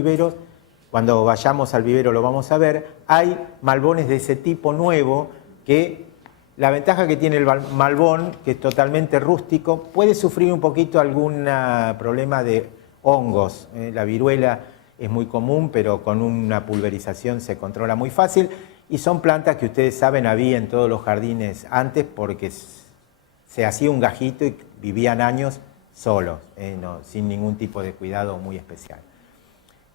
viveros, cuando vayamos al vivero lo vamos a ver, hay malbones de ese tipo nuevo que la ventaja que tiene el malbón, que es totalmente rústico, puede sufrir un poquito algún problema de hongos. La viruela es muy común, pero con una pulverización se controla muy fácil. Y son plantas que ustedes saben había en todos los jardines antes porque se hacía un gajito y vivían años solos, no, sin ningún tipo de cuidado muy especial.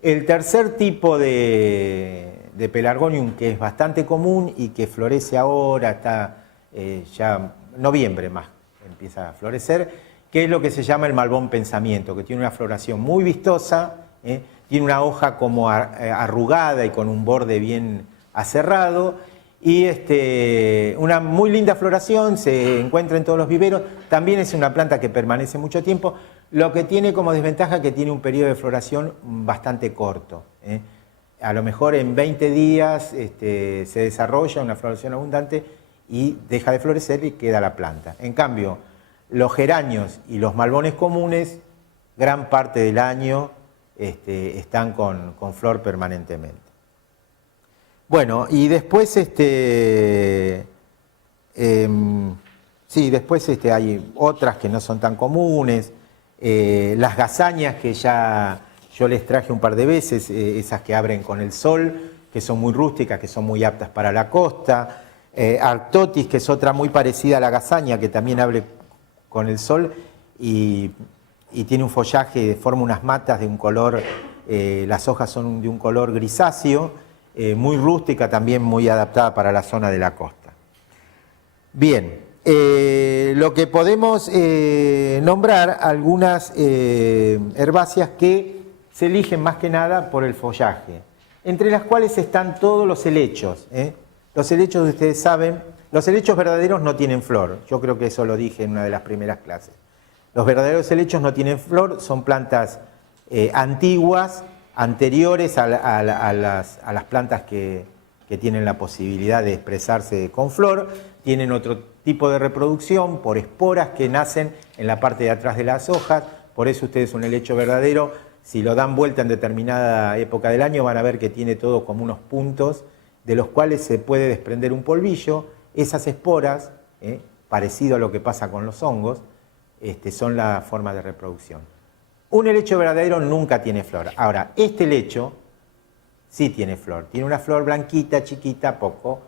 El tercer tipo de pelargonium, que es bastante común y que florece ahora, está ya noviembre más, empieza a florecer, que es lo que se llama el malbón pensamiento, que tiene una floración muy vistosa, tiene una hoja como arrugada y con un borde bien aserrado, y una muy linda floración, se encuentra en todos los viveros. También es una planta que permanece mucho tiempo, lo que tiene como desventaja que tiene un periodo de floración bastante corto. A lo mejor en 20 días se desarrolla una floración abundante y deja de florecer y queda la planta. En cambio, los geranios y los malbones comunes, gran parte del año están con flor permanentemente. Bueno, y después, después hay otras que no son tan comunes, las gazañas que ya yo les traje un par de veces, esas que abren con el sol, que son muy rústicas, que son muy aptas para la costa, Arctotis, que es otra muy parecida a la gazaña, que también abre con el sol y tiene un follaje, forma unas matas de un color, las hojas son de un color grisáceo, muy rústica, también muy adaptada para la zona de la costa. Bien, lo que podemos nombrar algunas herbáceas que se eligen más que nada por el follaje, entre las cuales están todos los helechos. Los helechos, ustedes saben, los helechos verdaderos no tienen flor, yo creo que eso lo dije en una de las primeras clases. Los verdaderos helechos no tienen flor, son plantas antiguas, anteriores a las plantas que tienen la posibilidad de expresarse con flor, tienen otro tipo de reproducción por esporas que nacen en la parte de atrás de las hojas, por eso ustedes un helecho verdadero, si lo dan vuelta en determinada época del año van a ver que tiene todo como unos puntos de los cuales se puede desprender un polvillo. Esas esporas, parecido a lo que pasa con los hongos, son la forma de reproducción. Un helecho verdadero nunca tiene flor. Ahora, este helecho sí tiene flor. Tiene una flor blanquita, chiquita, poco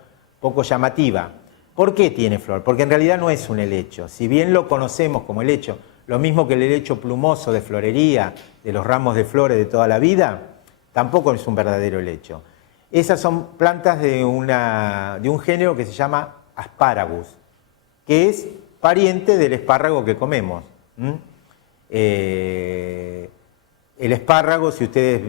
llamativa. ¿Por qué tiene flor? Porque en realidad no es un helecho. Si bien lo conocemos como helecho, lo mismo que el helecho plumoso de florería, de los ramos de flores de toda la vida, tampoco es un verdadero helecho. Esas son plantas de un género que se llama Asparagus, que es pariente del espárrago que comemos. El espárrago, si ustedes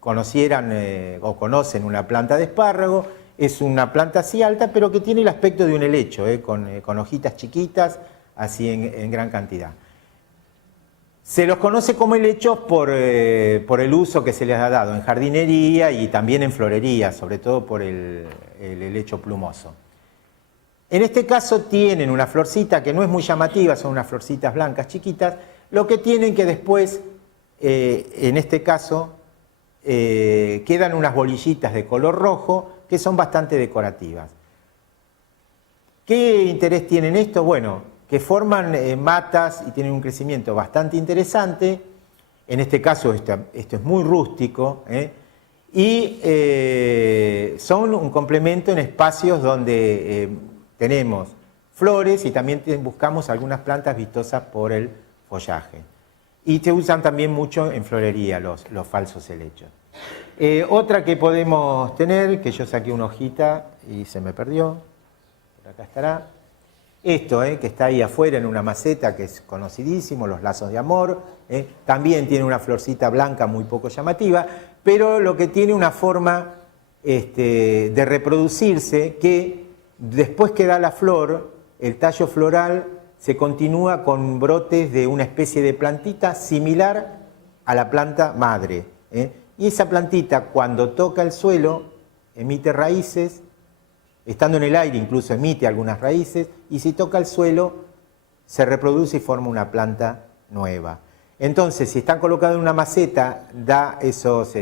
conocieran o conocen una planta de espárrago, es una planta así alta, pero que tiene el aspecto de un helecho, con hojitas chiquitas, así en gran cantidad. Se los conoce como helechos por el uso que se les ha dado en jardinería y también en florería, sobre todo por el helecho plumoso. En este caso tienen una florcita que no es muy llamativa, son unas florcitas blancas chiquitas, lo que tienen que después, en este caso, quedan unas bolillitas de color rojo que son bastante decorativas. ¿Qué interés tienen esto? Bueno, que forman matas y tienen un crecimiento bastante interesante. En este caso esto es muy rústico, y son un complemento en espacios donde tenemos flores y también buscamos algunas plantas vistosas por el follaje. Y se usan también mucho en florería los falsos helechos. Otra que podemos tener, que yo saqué una hojita y se me perdió, por acá estará. Esto, que está ahí afuera en una maceta, que es conocidísimo, los lazos de amor, también tiene una florcita blanca muy poco llamativa, pero lo que tiene una forma de reproducirse, que después que da la flor, el tallo floral se continúa con brotes de una especie de plantita similar a la planta madre. Y esa plantita, cuando toca el suelo, emite raíces, estando en el aire incluso emite algunas raíces, y si toca el suelo se reproduce y forma una planta nueva. Entonces, si está colocado en una maceta, da esos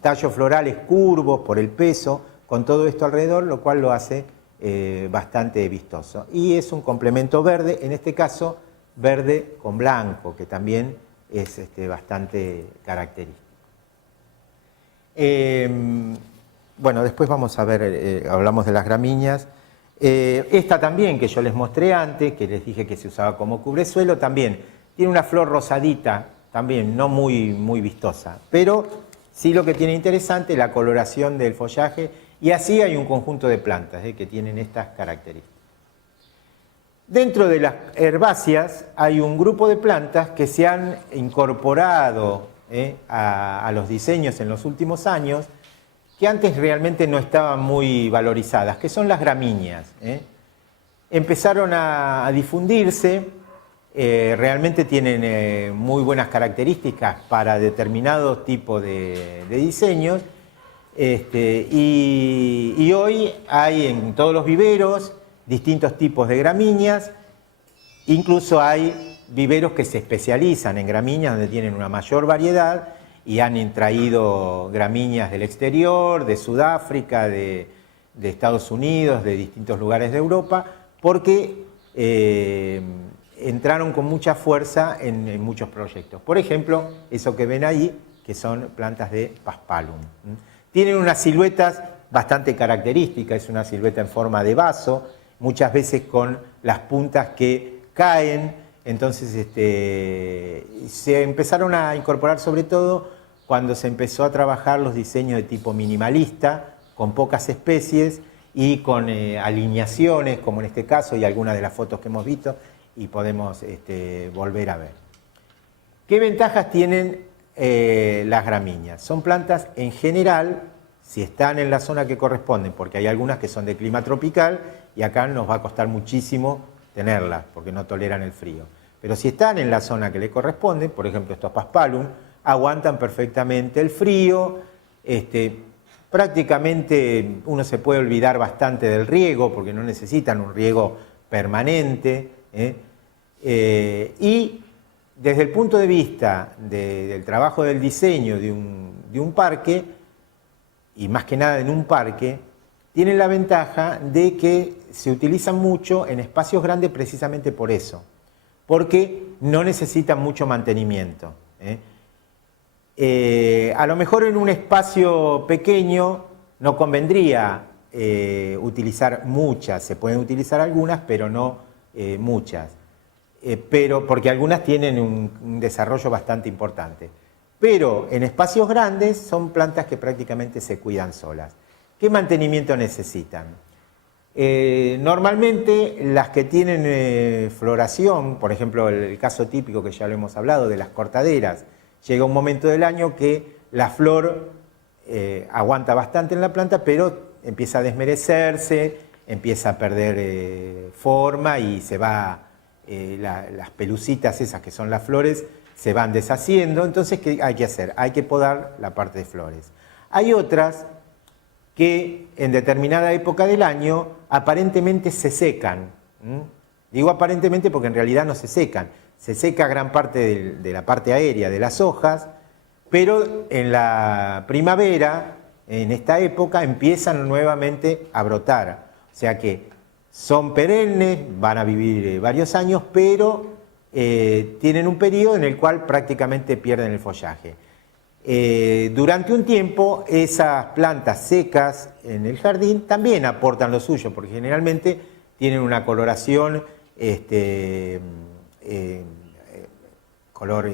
tallos florales curvos por el peso, con todo esto alrededor, lo cual lo hace bastante vistoso. Y es un complemento verde, en este caso verde con blanco, que también es bastante característico. Bueno, después vamos a ver, hablamos de las gramíneas. Esta también, que yo les mostré antes, que les dije que se usaba como cubresuelo, también tiene una flor rosadita, también no muy vistosa, pero sí lo que tiene interesante la coloración del follaje, y así hay un conjunto de plantas que tienen estas características. Dentro de las herbáceas hay un grupo de plantas que se han incorporado a los diseños en los últimos años, que antes realmente no estaban muy valorizadas, que son las gramíneas. Empezaron a difundirse, realmente tienen muy buenas características para determinados tipos de diseños, y hoy hay en todos los viveros distintos tipos de gramíneas, incluso hay viveros que se especializan en gramíneas donde tienen una mayor variedad y han traído gramíneas del exterior, de Sudáfrica, de Estados Unidos, de distintos lugares de Europa, porque entraron con mucha fuerza en muchos proyectos. Por ejemplo, eso que ven ahí, que son plantas de Paspalum. Tienen unas siluetas bastante características, es una silueta en forma de vaso, muchas veces con las puntas que caen, entonces se empezaron a incorporar sobre todo cuando se empezó a trabajar los diseños de tipo minimalista, con pocas especies y con alineaciones, como en este caso, y algunas de las fotos que hemos visto, y podemos volver a ver. ¿Qué ventajas tienen las gramíneas? Son plantas en general, si están en la zona que corresponden, porque hay algunas que son de clima tropical y acá nos va a costar muchísimo tenerlas porque no toleran el frío. Pero si están en la zona que le corresponde, por ejemplo estos Paspalum, aguantan perfectamente el frío, prácticamente uno se puede olvidar bastante del riego porque no necesitan un riego permanente, y desde el punto de vista del trabajo del diseño de un parque, y más que nada en un parque, tienen la ventaja de que se utilizan mucho en espacios grandes precisamente por eso, porque no necesitan mucho mantenimiento. A lo mejor en un espacio pequeño no convendría utilizar muchas, se pueden utilizar algunas, pero no muchas, porque algunas tienen un desarrollo bastante importante. Pero en espacios grandes son plantas que prácticamente se cuidan solas. ¿Qué mantenimiento necesitan? Normalmente las que tienen floración, por ejemplo el caso típico que ya lo hemos hablado de las cortaderas, llega un momento del año que la flor aguanta bastante en la planta, pero empieza a desmerecerse, empieza a perder forma y se va, las pelucitas esas que son las flores se van deshaciendo. Entonces, ¿qué hay que hacer? Hay que podar la parte de flores. Hay otras que en determinada época del año aparentemente se secan. Digo aparentemente porque en realidad no se secan. Se seca gran parte de la parte aérea de las hojas, pero en la primavera, en esta época, empiezan nuevamente a brotar. O sea que son perennes, van a vivir varios años, pero tienen un periodo en el cual prácticamente pierden el follaje. Durante un tiempo, esas plantas secas en el jardín también aportan lo suyo, porque generalmente tienen una coloración color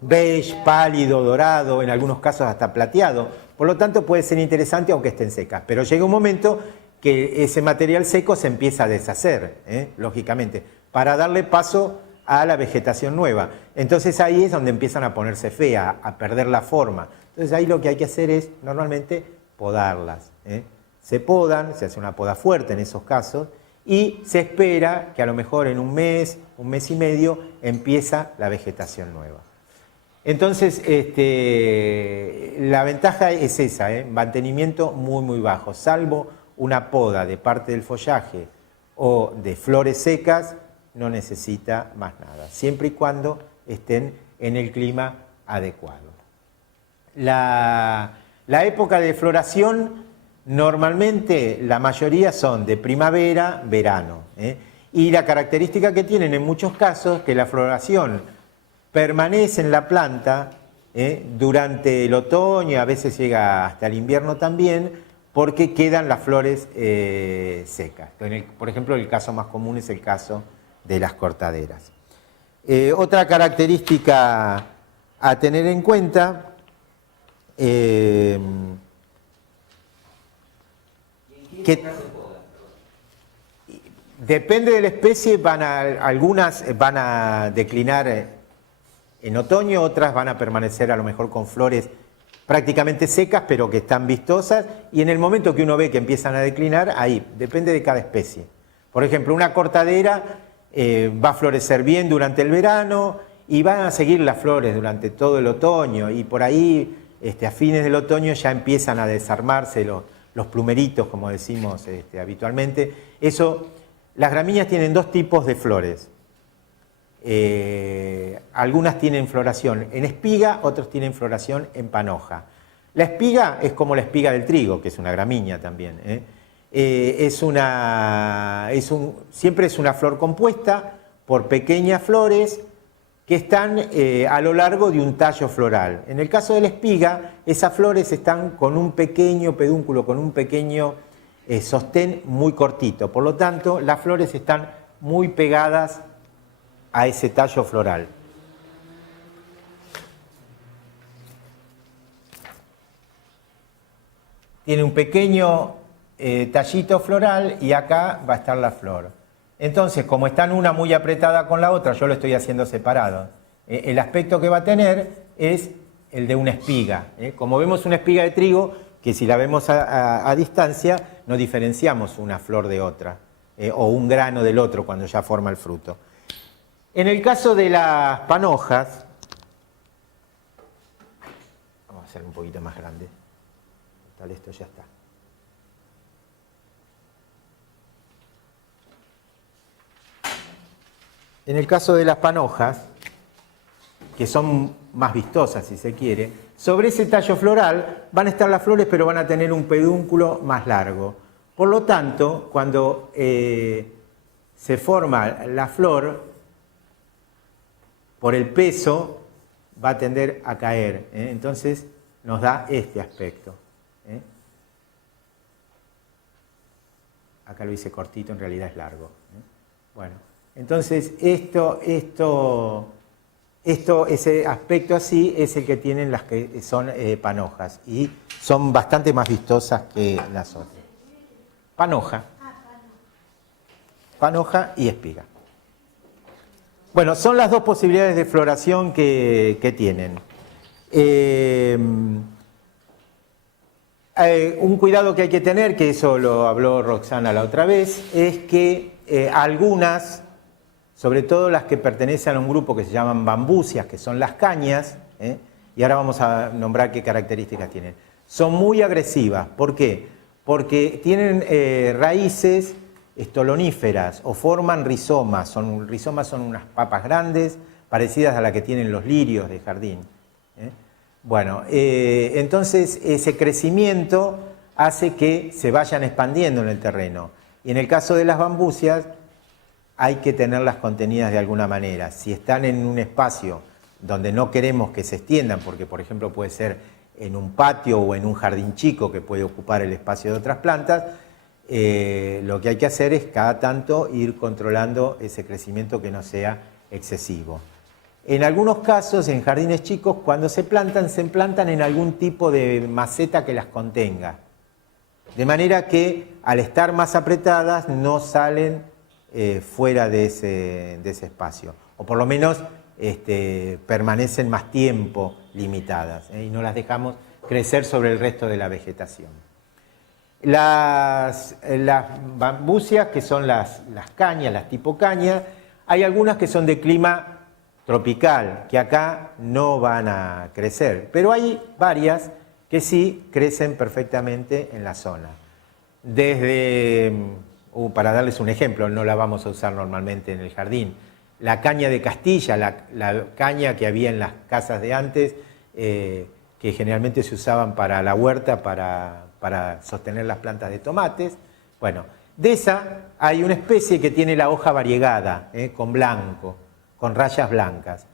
beige, pálido, dorado, en algunos casos hasta plateado. Por lo tanto, puede ser interesante aunque estén secas. Pero llega un momento que ese material seco se empieza a deshacer, lógicamente, para darle paso a la vegetación nueva. Entonces ahí es donde empiezan a ponerse feas, a perder la forma. Entonces ahí lo que hay que hacer es normalmente podarlas. Se podan, se hace una poda fuerte en esos casos, y se espera que a lo mejor en un mes y medio, empieza la vegetación nueva. Entonces, la ventaja es esa, mantenimiento muy bajo, salvo una poda de parte del follaje o de flores secas, no necesita más nada, siempre y cuando estén en el clima adecuado. La época de floración, normalmente la mayoría son de primavera, verano, y la característica que tienen en muchos casos, que la floración permanece en la planta durante el otoño, a veces llega hasta el invierno también, porque quedan las flores secas. Por ejemplo, el caso más común es el caso de las cortaderas. Otra característica a tener en cuenta, que depende de la especie, algunas van a declinar en otoño, otras van a permanecer a lo mejor con flores prácticamente secas, pero que están vistosas, y en el momento que uno ve que empiezan a declinar, ahí, depende de cada especie. Por ejemplo, una cortadera va a florecer bien durante el verano y van a seguir las flores durante todo el otoño, y por ahí a fines del otoño ya empiezan a desarmarse los plumeritos, como decimos habitualmente. Las gramíneas tienen dos tipos de flores. Algunas tienen floración en espiga, otros tienen floración en panoja. La espiga es como la espiga del trigo, que es una gramínea también. Siempre es una flor compuesta por pequeñas flores que están a lo largo de un tallo floral. En el caso de la espiga, esas flores están con un pequeño pedúnculo, con un pequeño sostén muy cortito. Por lo tanto, las flores están muy pegadas a ese tallo floral. Tiene un pequeño tallito floral y acá va a estar la flor. Entonces, como están una muy apretada con la otra, yo lo estoy haciendo separado. El aspecto que va a tener es el de una espiga. Como vemos una espiga de trigo, que si la vemos a distancia, no diferenciamos una flor de otra, o un grano del otro cuando ya forma el fruto. En el caso de las panojas, vamos a hacer un poquito más grande, tal, esto ya está. En el caso de las panojas, que son más vistosas si se quiere, sobre ese tallo floral van a estar las flores, pero van a tener un pedúnculo más largo. Por lo tanto, cuando se forma la flor, por el peso va a tender a caer. Entonces nos da este aspecto. Acá lo hice cortito, en realidad es largo. Bueno, entonces ese aspecto así es el que tienen las que son panojas y son bastante más vistosas que las otras. Panoja. Panoja y espiga. Bueno, son las dos posibilidades de floración que tienen. Un cuidado que hay que tener, que eso lo habló Roxana la otra vez, es que algunas, sobre todo las que pertenecen a un grupo que se llaman bambusias, que son las cañas, y ahora vamos a nombrar qué características tienen, son muy agresivas. ¿Por qué? Porque tienen raíces estoloníferas o forman rizomas. Rizomas son unas papas grandes, parecidas a las que tienen los lirios de jardín. Bueno, entonces ese crecimiento hace que se vayan expandiendo en el terreno. Y en el caso de las bambusias, hay que tenerlas contenidas de alguna manera. Si están en un espacio donde no queremos que se extiendan, porque por ejemplo puede ser en un patio o en un jardín chico que puede ocupar el espacio de otras plantas, lo que hay que hacer es cada tanto ir controlando ese crecimiento que no sea excesivo. En algunos casos, en jardines chicos, cuando se plantan en algún tipo de maceta que las contenga. De manera que al estar más apretadas no salen fuera de ese espacio. O por lo menos permanecen más tiempo limitadas y no las dejamos crecer sobre el resto de la vegetación. Las bambusias, que son las cañas, las tipo caña, hay algunas que son de clima tropical, que acá no van a crecer, pero hay varias que sí crecen perfectamente en la zona. Desde para darles un ejemplo, no la vamos a usar normalmente en el jardín. La caña de Castilla, la caña que había en las casas de antes, que generalmente se usaban para la huerta, para sostener las plantas de tomates. Bueno, de esa hay una especie que tiene la hoja variegada, con blanco, con rayas blancas.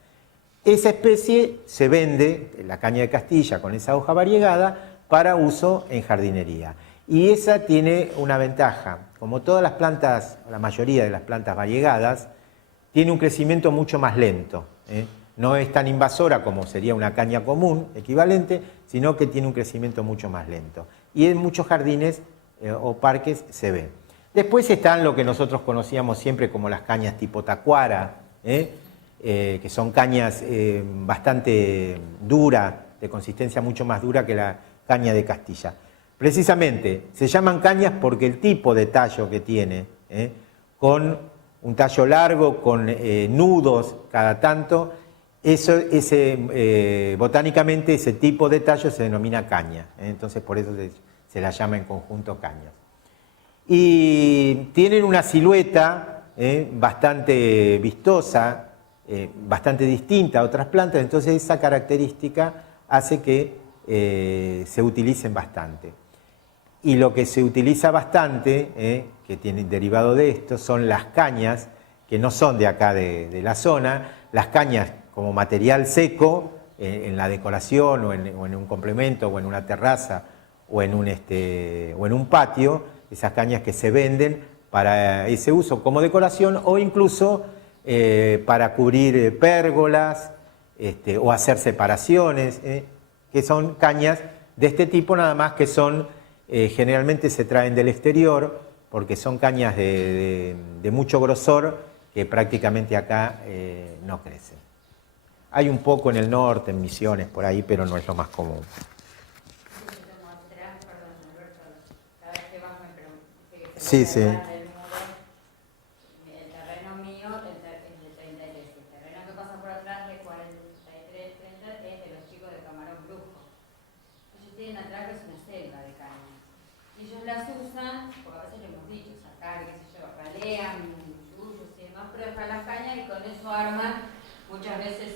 Esa especie se vende, la caña de Castilla con esa hoja variegada, para uso en jardinería. Y esa tiene una ventaja, como todas las plantas, la mayoría de las plantas variegadas, tiene un crecimiento mucho más lento. No es tan invasora como sería una caña común, equivalente, sino que tiene un crecimiento mucho más lento. Y en muchos jardines o parques se ve. Después están lo que nosotros conocíamos siempre como las cañas tipo tacuara, que son cañas bastante duras, de consistencia mucho más dura que la caña de Castilla. Precisamente, se llaman cañas porque el tipo de tallo que tiene, con un tallo largo, con nudos cada tanto, botánicamente ese tipo de tallo se denomina caña. Entonces por eso se la llama en conjunto cañas. Y tienen una silueta bastante vistosa, bastante distinta a otras plantas, entonces esa característica hace que se utilicen bastante. Y lo que se utiliza bastante, que tiene derivado de esto, son las cañas, que no son de acá de la zona, las cañas como material seco, en la decoración o en un complemento o en una terraza o en un patio, esas cañas que se venden para ese uso como decoración o incluso para cubrir pérgolas o hacer separaciones, que son cañas de este tipo, nada más que son, generalmente se traen del exterior porque son cañas de mucho grosor que prácticamente acá no crecen. Hay un poco en el norte, en Misiones, por ahí, pero no es lo más común. Sí, sí. El terreno mío es de 33. El terreno que pasa por atrás de 43, 30 es de los chicos de Camarón Brujo. Ellos tienen atrás que es una selva de cañas. Y ellos las usan, porque a veces le hemos dicho, sacar, qué sé yo, ralean, yuyos y demás, pero dejan las cañas y con eso arman muchas veces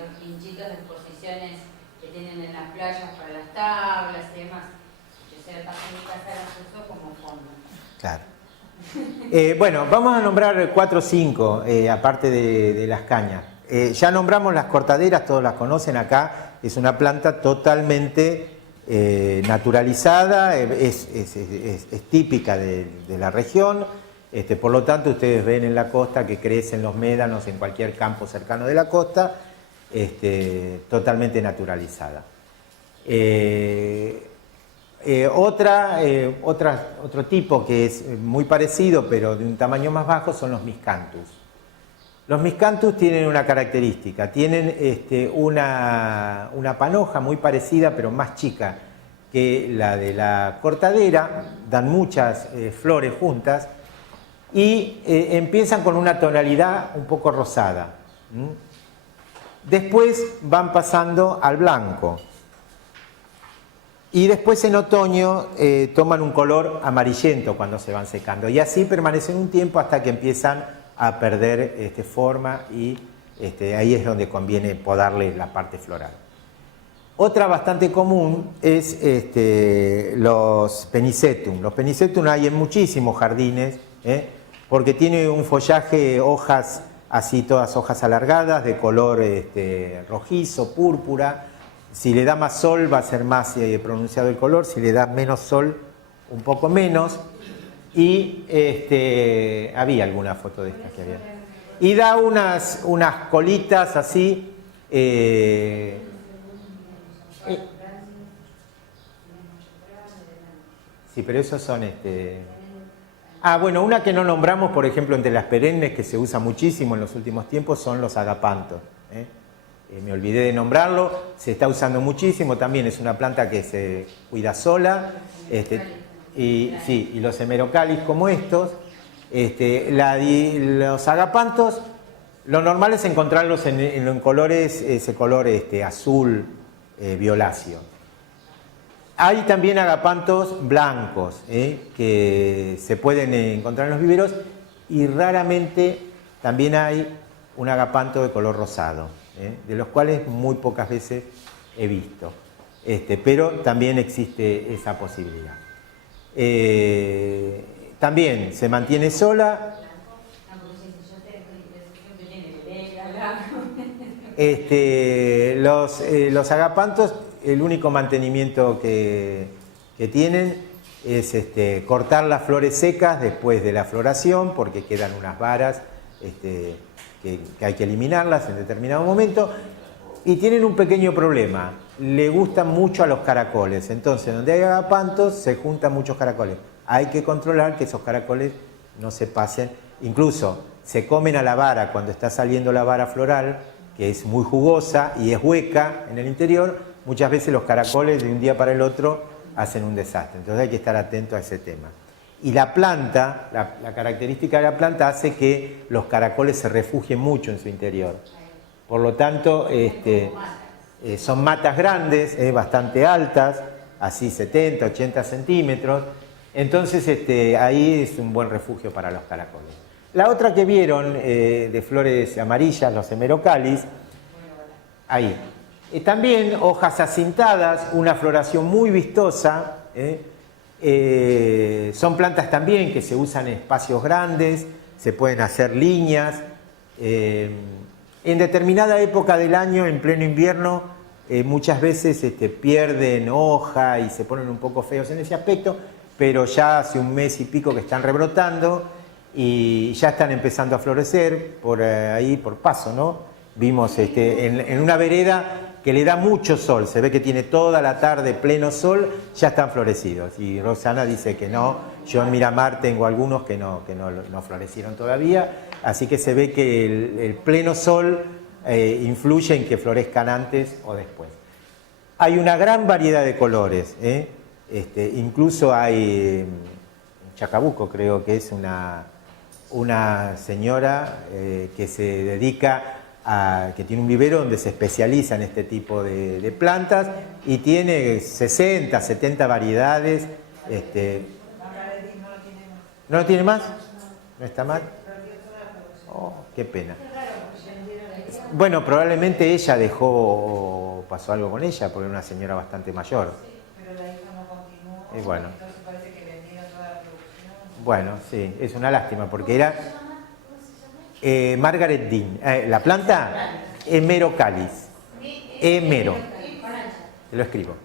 los pinchitos de exposiciones que tienen en las playas para las tablas y demás. Que ciertas únicas las uso como fondo. Claro. Bueno, vamos a nombrar 4 o 5, aparte de las cañas. Ya nombramos las cortaderas, todos las conocen acá, es una planta totalmente naturalizada, es típica de la región, por lo tanto ustedes ven en la costa que crecen los médanos en cualquier campo cercano de la costa, totalmente naturalizada. Otro tipo que es muy parecido pero de un tamaño más bajo son los miscanthus. Los miscanthus tienen una característica, tienen una panoja muy parecida pero más chica que la de la cortadera, dan muchas flores juntas y empiezan con una tonalidad un poco rosada. Después van pasando al blanco. Y después en otoño toman un color amarillento cuando se van secando. Y así permanecen un tiempo hasta que empiezan a perder forma y ahí es donde conviene podarle la parte floral. Otra bastante común es los penicetum. Los penicetum hay en muchísimos jardines, porque tiene un follaje, hojas así, todas hojas alargadas, de color rojizo, púrpura. Si le da más sol va a ser más pronunciado el color, si le da menos sol, un poco menos. Y había alguna foto de estas que había. Y da unas colitas así. Sí, pero esos son bueno, una que no nombramos, por ejemplo, entre las perennes que se usa muchísimo en los últimos tiempos son los agapantos. Me olvidé de nombrarlo, se está usando muchísimo, también es una planta que se cuida sola, y los hemerocalis como estos, los agapantos, lo normal es encontrarlos en colores, ese color azul violáceo. Hay también agapantos blancos que se pueden encontrar en los viveros y raramente también hay un agapanto de color rosado, de los cuales muy pocas veces he visto. Pero también existe esa posibilidad. También se mantiene sola. Los agapantos, el único mantenimiento que tienen es cortar las flores secas después de la floración, porque quedan unas varas que hay que eliminarlas en determinado momento, y tienen un pequeño problema: le gustan mucho a los caracoles. Entonces, donde hay agapantos se juntan muchos caracoles. Hay que controlar que esos caracoles no se pasen, incluso se comen a la vara cuando está saliendo la vara floral, que es muy jugosa y es hueca en el interior. Muchas veces los caracoles de un día para el otro hacen un desastre, entonces hay que estar atento a ese tema. Y la planta, la característica de la planta hace que los caracoles se refugien mucho en su interior. Por lo tanto, son matas grandes, bastante altas, así 70, 80 centímetros, entonces ahí es un buen refugio para los caracoles. La otra que vieron, de flores amarillas, los hemerocalis, ahí. También hojas acintadas, una floración muy vistosa. Son plantas también que se usan en espacios grandes, se pueden hacer líneas. En determinada época del año, en pleno invierno, muchas veces pierden hoja y se ponen un poco feos en ese aspecto, pero ya hace un mes y pico que están rebrotando y ya están empezando a florecer por ahí, por paso, ¿no? Vimos en una vereda que le da mucho sol, se ve que tiene toda la tarde pleno sol, ya están florecidos. Y Rosana dice que no, yo en Miramar tengo algunos que no florecieron todavía, así que se ve que el pleno sol influye en que florezcan antes o después. Hay una gran variedad de colores, incluso hay en Chacabuco, creo que es una señora que se dedica que tiene un vivero donde se especializa en este tipo de plantas y tiene 60, 70 variedades. ¿No lo tiene más? ¿No está mal? Oh, qué pena. Bueno, probablemente ella dejó, o pasó algo con ella, porque era una señora bastante mayor. Pero la hija no continuó, y bueno. Entonces parece que vendieron toda la producción. Bueno, sí, es una lástima, porque era Margaret Dean. La planta, Hemerocalis. Hemero. Te lo escribo.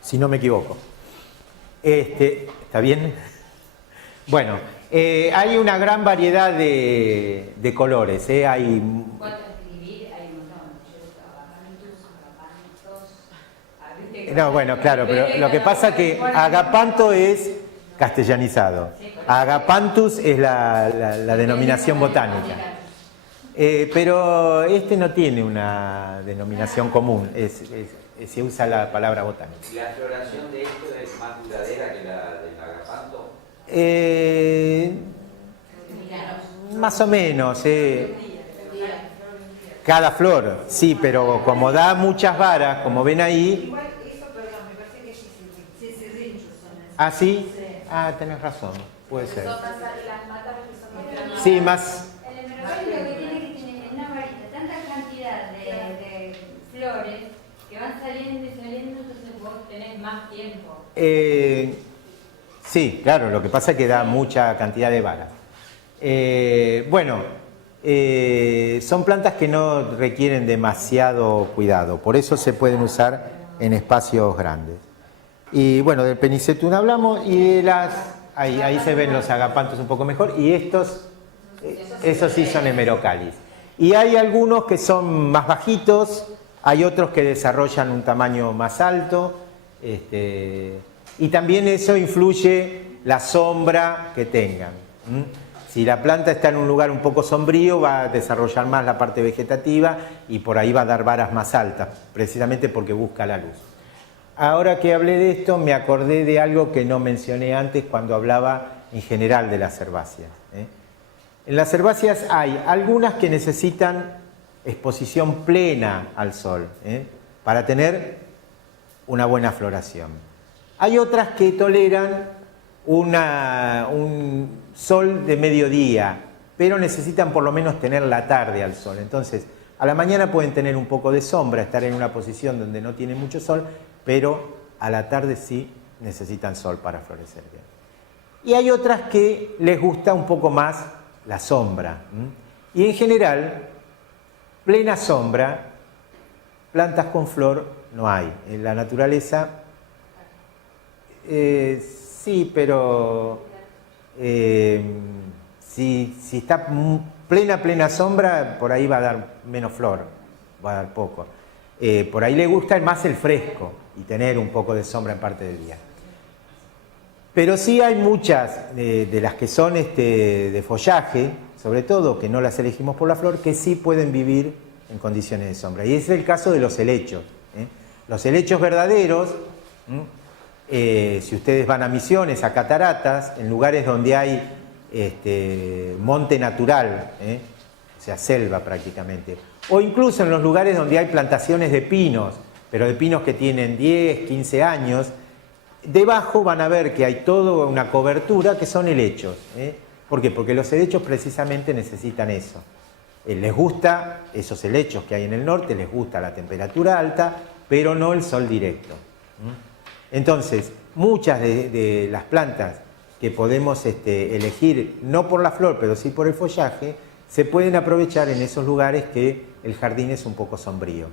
Si no me equivoco. ¿Está bien? Bueno, hay una gran variedad de colores. Hay... No, bueno, claro, pero lo que pasa es que agapanto es castellanizado. Agapanthus es la denominación botánica. Pero no tiene una denominación común, se usa la palabra botánica. ¿Y la floración de esto es más duradera que la del agapanto? Más o menos. Cada flor, sí, pero como da muchas varas, como ven ahí... Igual eso, perdón, me parece que sí, cirrinchos son esos. ¿Ah, sí? Ah, tenés razón, puede ser. Son más las matas que son Sí, más... El hemerocalio lo que tiene es que tiene en una varita tanta cantidad de flores que van saliendo y saliendo, entonces vos tenés más tiempo. Sí, claro, lo que pasa es que da mucha cantidad de varas. Son plantas que no requieren demasiado cuidado, por eso se pueden usar en espacios grandes. Y bueno, del Penicetum hablamos y de las... Ahí se ven los agapantos un poco mejor y esos sí son hemerocalis. Y hay algunos que son más bajitos, hay otros que desarrollan un tamaño más alto, y también eso influye la sombra que tengan. Si la planta está en un lugar un poco sombrío, va a desarrollar más la parte vegetativa y por ahí va a dar varas más altas, precisamente porque busca la luz. ahora que hablé de esto me acordé de algo que no mencioné antes cuando hablaba en general de las herbáceas. En las herbáceas hay algunas que necesitan exposición plena al sol para tener una buena floración. Hay otras que toleran un sol de mediodía, pero necesitan por lo menos tener la tarde al sol. Entonces, a la mañana pueden tener un poco de sombra, estar en una posición donde no tiene mucho sol, pero a la tarde sí necesitan sol para florecer bien. Y hay otras que les gusta un poco más la sombra. Y en general, plena sombra, plantas con flor no hay. En la naturaleza, sí, pero si está plena sombra, por ahí va a dar menos flor, va a dar poco. Por ahí le gusta más el fresco y tener un poco de sombra en parte del día. Pero sí hay muchas de las que son de follaje, sobre todo que no las elegimos por la flor, que sí pueden vivir en condiciones de sombra. Y ese es el caso de los helechos. Los helechos verdaderos, si ustedes van a Misiones, a Cataratas, en lugares donde hay monte natural, o sea, selva prácticamente, o incluso en los lugares donde hay plantaciones de pinos, pero de pinos que tienen 10, 15 años, debajo van a ver que hay toda una cobertura que son helechos. ¿Por qué? Porque los helechos precisamente necesitan eso. Les gusta esos helechos que hay en el norte, les gusta la temperatura alta, pero no el sol directo. Entonces, muchas de las plantas que podemos elegir, no por la flor, pero sí por el follaje, se pueden aprovechar en esos lugares que el jardín es un poco sombrío,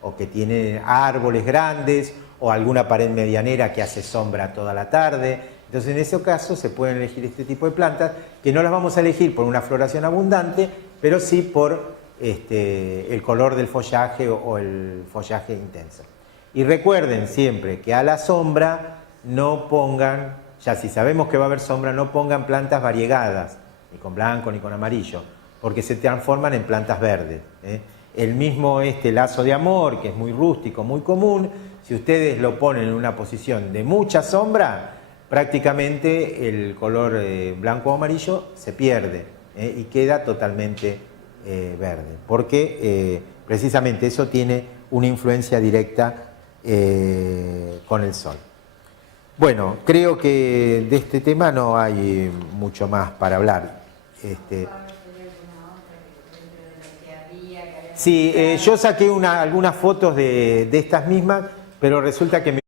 o que tiene árboles grandes, o alguna pared medianera que hace sombra toda la tarde. Entonces, en ese caso se pueden elegir este tipo de plantas, que no las vamos a elegir por una floración abundante, pero sí por el color del follaje o el follaje intenso. Y recuerden siempre que a la sombra no pongan, ya si sabemos que va a haber sombra, no pongan plantas variegadas, ni con blanco ni con amarillo, porque se transforman en plantas verdes. El mismo lazo de amor, que es muy rústico, muy común, si ustedes lo ponen en una posición de mucha sombra, prácticamente el color blanco o amarillo se pierde y queda totalmente verde, porque precisamente eso tiene una influencia directa con el sol. Bueno, creo que de este tema no hay mucho más para hablar. Sí, yo saqué algunas fotos de estas mismas, pero resulta que